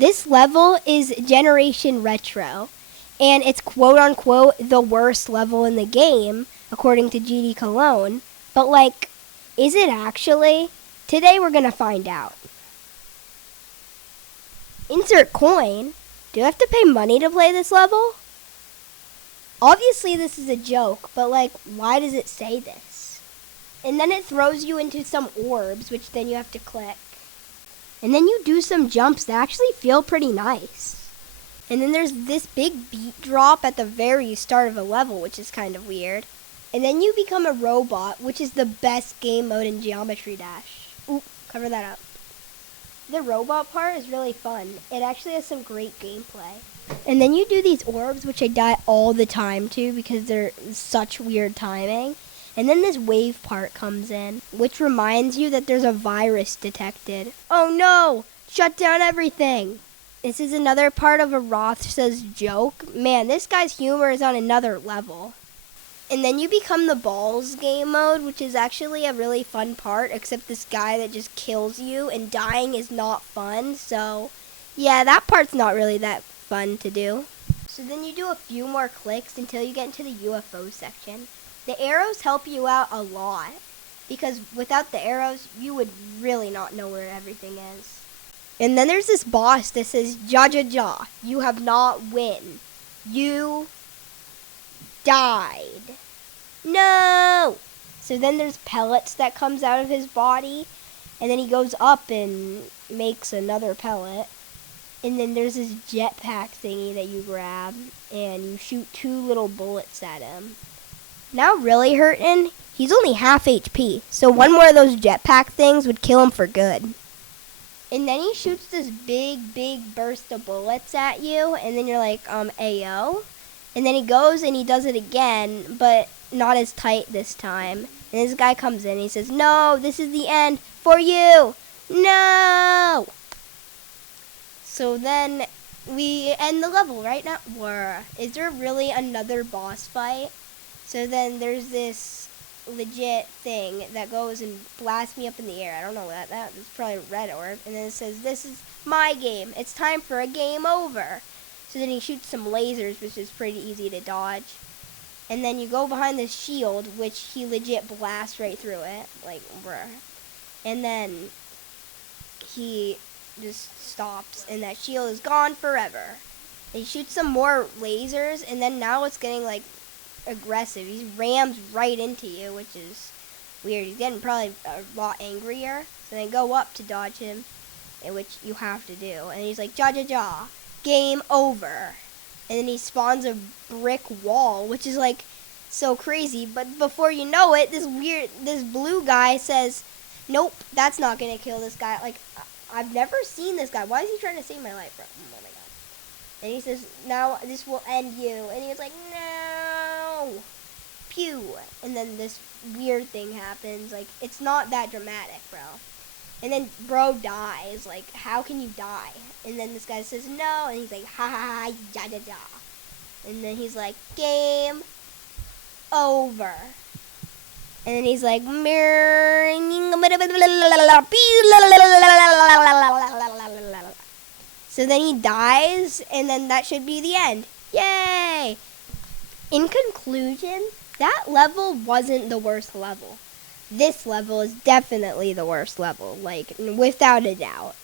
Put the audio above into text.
This level is Generation Retro, and it's quote-unquote the worst level in the game, according to GD Cologne. But, like, is it actually? Today we're going to find out. Insert coin? Do I have to pay money to play this level? Obviously this is a joke, but, like, why does it say this? And then it throws you into some orbs, which then you have to click. And then you do some jumps that actually feel pretty nice. And then there's this big beat drop at the very start of a level, which is kind of weird. And then you become a robot, which is the best game mode in Geometry Dash. Ooh, cover that up. The robot part is really fun. It actually has some great gameplay. And then you do these orbs, which I die all the time to because they're such weird timing. And then this wave part comes in, which reminds you that there's a virus detected. Oh no! Shut down everything! This is another part of a Roth's joke. Man, this guy's humor is on another level. And then you become the balls game mode, which is actually a really fun part, except this guy that just kills you, and dying is not fun, so yeah, that part's not really that fun to do. So then you do a few more clicks until you get into the UFO section. The arrows help you out a lot, because without the arrows, you would really not know where everything is. And then there's this boss that says, "Ja ja ja, you have not win. You died." No! So then there's pellets that comes out of his body, and then he goes up and makes another pellet. And then there's this jetpack thingy that you grab, and you shoot 2 little bullets at him. Now really hurting, he's only half HP, so one more of those jetpack things would kill him for good. And then he shoots this big burst of bullets at you, and then you're like, AO? And then he goes and he does it again, but not as tight this time. And this guy comes in and he says, "No, this is the end for you! No!" So then we end the level right now. Is there really another boss fight? So then there's this legit thing that goes and blasts me up in the air. I don't know what that is. Probably a red orb. And then it says, "This is my game. It's time for a game over." So then he shoots some lasers, which is pretty easy to dodge. And then you go behind this shield, which he legit blasts right through it. Like, bruh. And then he just stops, and that shield is gone forever. He shoots some more lasers, and then now it's getting, like, aggressive. He rams right into you, which is weird. He's getting probably a lot angrier. So then go up to dodge him, which you have to do. And he's like, "Ja ja ja, game over." And then he spawns a brick wall, which is like so crazy. But before you know it, this blue guy says, "Nope, that's not gonna kill this guy." Like, I've never seen this guy. Why is he trying to save my life, bro? Oh my god. And he says, "Now this will end you." And he's like, "No." Pew. And then this weird thing happens. Like, it's not that dramatic, bro. And then bro dies. Like, how can you die? And then this guy says no, and he's like, "Ha ha ha, ja ja ja." And then he's like, "Game over." And then he's like, so then he dies, and then that should be the end. Yay! In conclusion, that level wasn't the worst level. This level is definitely the worst level, like, without a doubt.